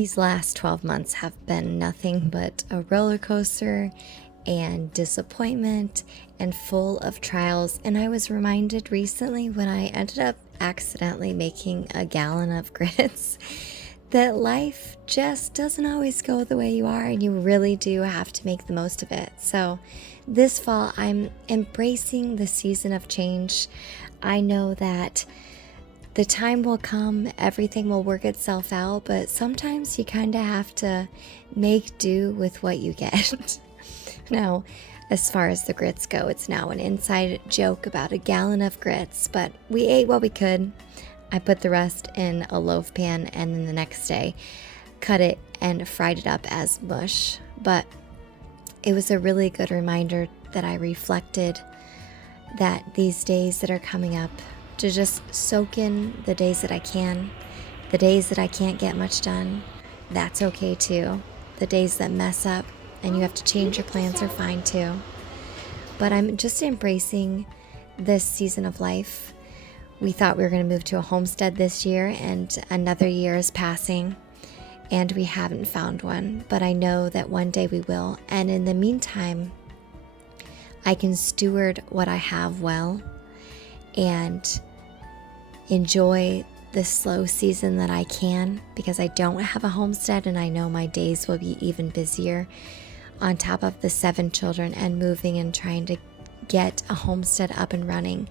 These last 12 months have been nothing but a roller coaster and disappointment and full of trials. And I was reminded recently when I ended up accidentally making a gallon of grits that life just doesn't always go the way you are, and you really do have to make the most of it. So this fall, I'm embracing the season of change. I know that the time will come, everything will work itself out, but sometimes you kind of have to make do with what you get. Now, as far as the grits go, it's now an inside joke about a gallon of grits, but we ate what we could. I put the rest in a loaf pan and then the next day cut it and fried it up as mush. But it was a really good reminder that I reflected that these days that are coming up, to just soak in the days that I can, the days that I can't get much done, that's okay too. The days that mess up and you have to change your plans are fine too. But I'm just embracing this season of life. We thought we were going to move to a homestead this year, and another year is passing and we haven't found one, but I know that one day we will. And in the meantime, I can steward what I have well and enjoy the slow season that I can, because I don't have a homestead and I know my days will be even busier on top of the 7 children and moving and trying to get a homestead up and running.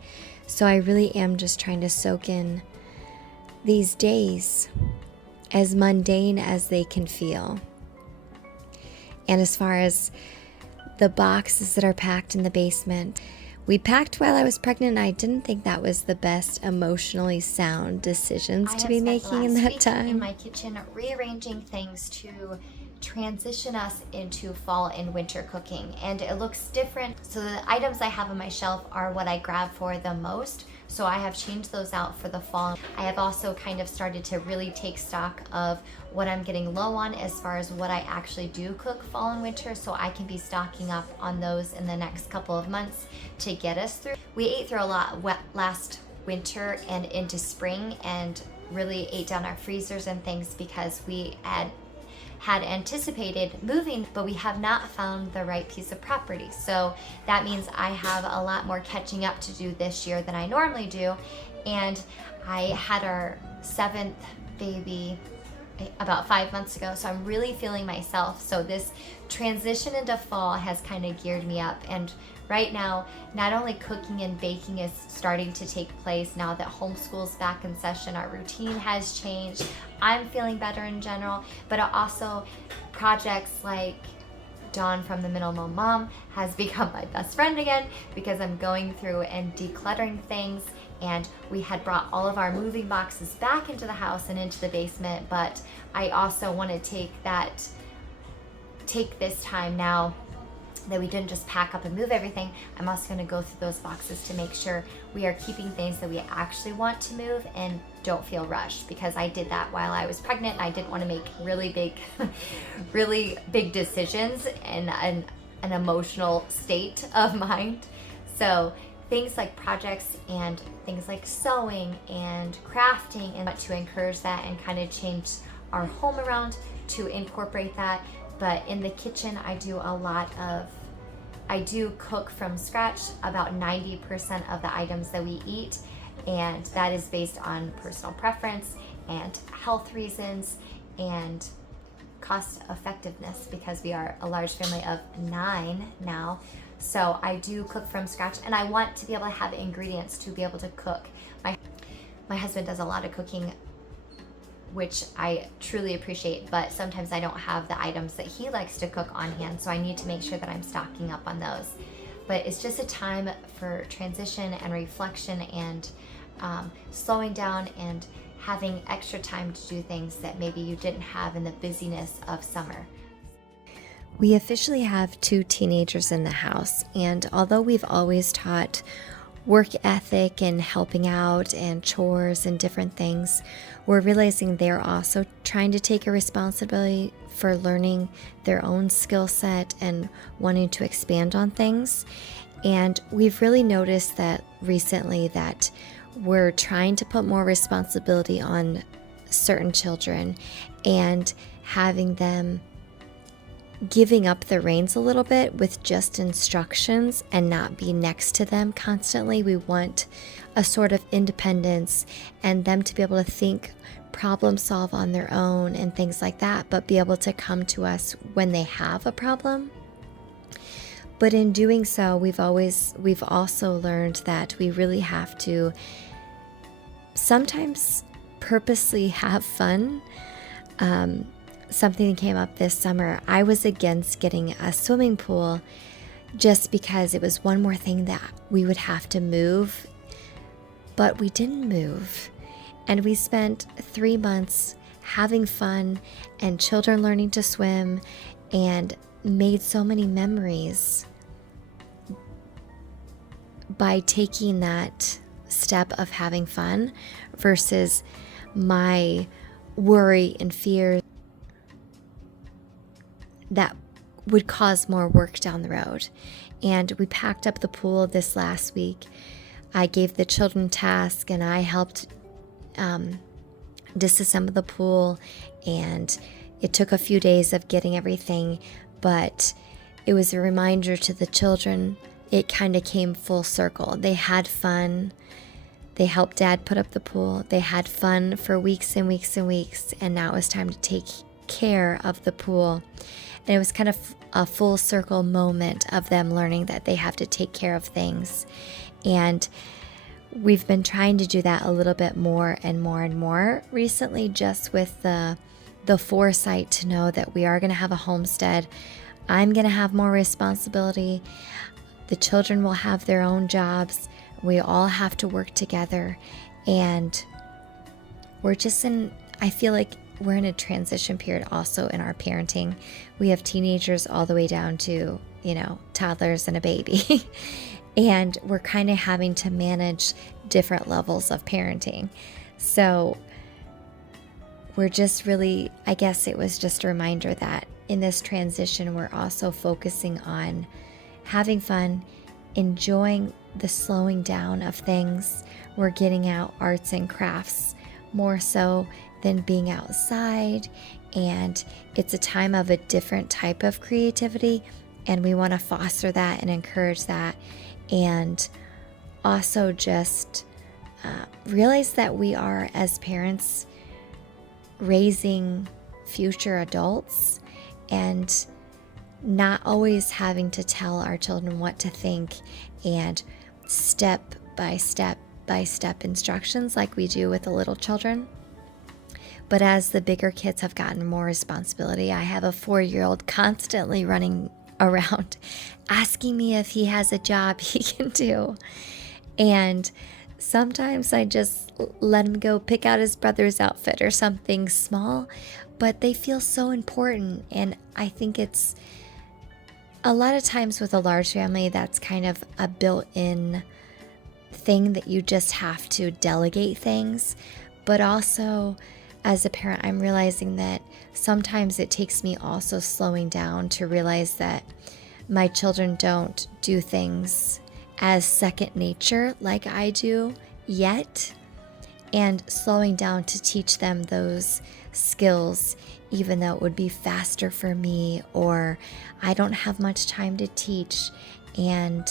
So I really am just trying to soak in these days, as mundane as they can feel. And as far as the boxes that are packed in the basement, we packed while I was pregnant, and I didn't think that was the best emotionally sound decisions to be making in that time. In my kitchen, rearranging things to transition us into fall and winter cooking, and it looks different. So the items I have on my shelf are what I grab for the most, so I have changed those out for the fall. I have also kind of started to really take stock of what I'm getting low on as far as what I actually do cook fall and winter, so I can be stocking up on those in the next couple of months to get us through. We ate through a lot last winter and into spring, and really ate down our freezers and things because we had anticipated moving, but we have not found the right piece of property. So that means I have a lot more catching up to do this year than I normally do. And I had our 7th baby about 5 months ago, so I'm really feeling myself. So this transition into fall has kind of geared me up, and right now not only cooking and baking is starting to take place now that homeschool's back in session, our routine has changed, I'm feeling better in general, but also projects like Dawn from the Minimal Mom has become my best friend again, because I'm going through and decluttering things. And we had brought all of our moving boxes back into the house and into the basement, but I also want to take this time now that we didn't just pack up and move everything. I'm also going to go through those boxes to make sure we are keeping things that we actually want to move and don't feel rushed, because I did that while I was pregnant and I didn't want to make really big decisions in an emotional state of mind. So things like projects and things like sewing and crafting, and to encourage that and kind of change our home around to incorporate that. But in the kitchen, I do cook from scratch about 90% of the items that we eat, and that is based on personal preference and health reasons and cost effectiveness, because we are a large family of 9 now. So I do cook from scratch, and I want to be able to have ingredients to be able to cook. My husband does a lot of cooking, which I truly appreciate, but sometimes I don't have the items that he likes to cook on hand, so I need to make sure that I'm stocking up on those. But it's just a time for transition and reflection and slowing down and having extra time to do things that maybe you didn't have in the busyness of summer. We officially have 2 teenagers in the house, and although we've always taught work ethic and helping out and chores and different things, we're realizing they're also trying to take a responsibility for learning their own skill set and wanting to expand on things. And we've really noticed that recently that we're trying to put more responsibility on certain children and having them giving up the reins a little bit with just instructions and not be next to them constantly. We want a sort of independence and them to be able to think, problem solve on their own and things like that, but be able to come to us when they have a problem. But in doing so, we've also learned that we really have to sometimes purposely have fun. Something came up this summer. I was against getting a swimming pool just because it was one more thing that we would have to move, but we didn't move. And we spent 3 months having fun and children learning to swim and made so many memories by taking that step of having fun versus my worry and fear that would cause more work down the road. And we packed up the pool this last week. I gave the children tasks and I helped disassemble the pool, and it took a few days of getting everything, but it was a reminder to the children. It kind of came full circle. They had fun. They helped Dad put up the pool. They had fun for weeks and weeks and weeks, and now it was time to take care of the pool. And it was kind of a full circle moment of them learning that they have to take care of things. And we've been trying to do that a little bit more and more and more recently, just with the foresight to know that we are going to have a homestead. I'm going to have more responsibility. The children will have their own jobs. We all have to work together. And I feel like we're in a transition period also in our parenting. We have teenagers all the way down to, toddlers and a baby. And we're kind of having to manage different levels of parenting. So we're just really, I guess it was just a reminder that in this transition, we're also focusing on having fun, enjoying the slowing down of things. We're getting out arts and crafts more so than being outside. And it's a time of a different type of creativity. And we want to foster that and encourage that. And also just realize that we are, as parents, raising future adults and not always having to tell our children what to think and step by step instructions like we do with the little children. But as the bigger kids have gotten more responsibility, I have a 4-year-old constantly running around asking me if he has a job he can do. And sometimes I just let him go pick out his brother's outfit or something small, but they feel so important. And I think it's a lot of times with a large family, that's kind of a built-in thing that you just have to delegate things. But also, as a parent, I'm realizing that sometimes it takes me also slowing down to realize that my children don't do things as second nature like I do yet, and slowing down to teach them those skills, even though it would be faster for me or I don't have much time to teach, and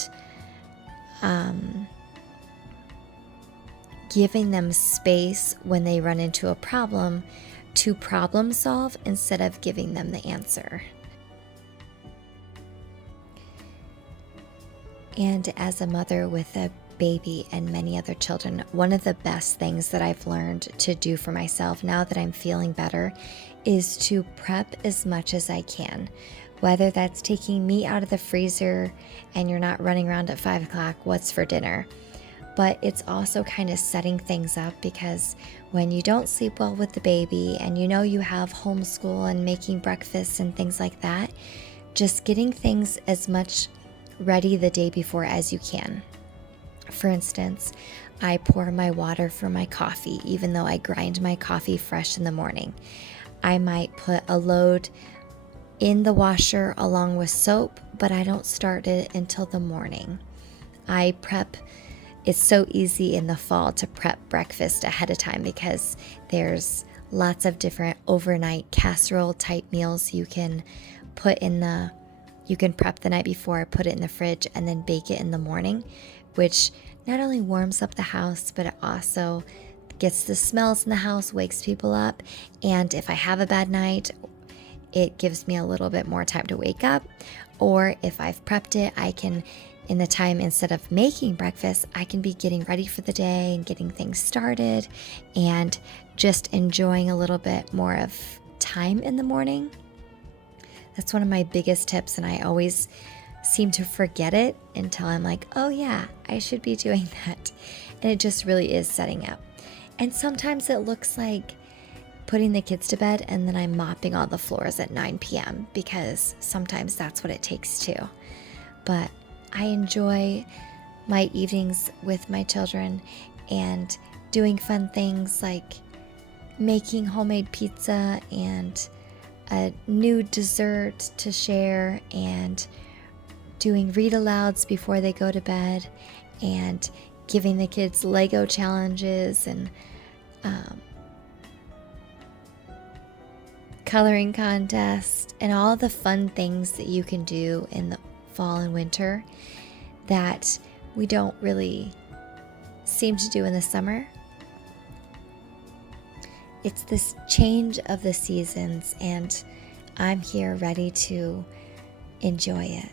giving them space when they run into a problem to problem solve instead of giving them the answer. And as a mother with a baby and many other children, one of the best things that I've learned to do for myself now that I'm feeling better is to prep as much as I can. Whether that's taking meat out of the freezer and you're not running around at 5 o'clock, what's for dinner? But it's also kind of setting things up, because when you don't sleep well with the baby and you have homeschool and making breakfast and things like that, just getting things as much ready the day before as you can. For instance, I pour my water for my coffee, even though I grind my coffee fresh in the morning. I might put a load in the washer along with soap, but I don't start it until the morning. I prep. It's so easy in the fall to prep breakfast ahead of time because there's lots of different overnight casserole type meals you can you can prep the night before, put it in the fridge, and then bake it in the morning, which not only warms up the house, but it also gets the smells in the house, wakes people up. And if I have a bad night, it gives me a little bit more time to wake up. Or if I've prepped it, I can, in the time instead of making breakfast, I can be getting ready for the day and getting things started and just enjoying a little bit more of time in the morning. That's one of my biggest tips, and I always seem to forget it until I'm like, oh yeah, I should be doing that. And it just really is setting up. And sometimes it looks like putting the kids to bed and then I'm mopping all the floors at 9 p.m. because sometimes that's what it takes too. But I enjoy my evenings with my children and doing fun things like making homemade pizza and a new dessert to share, and doing read alouds before they go to bed, and giving the kids Lego challenges and coloring contests and all the fun things that you can do in the fall and winter that we don't really seem to do in the summer. It's this change of the seasons, and I'm here ready to enjoy it.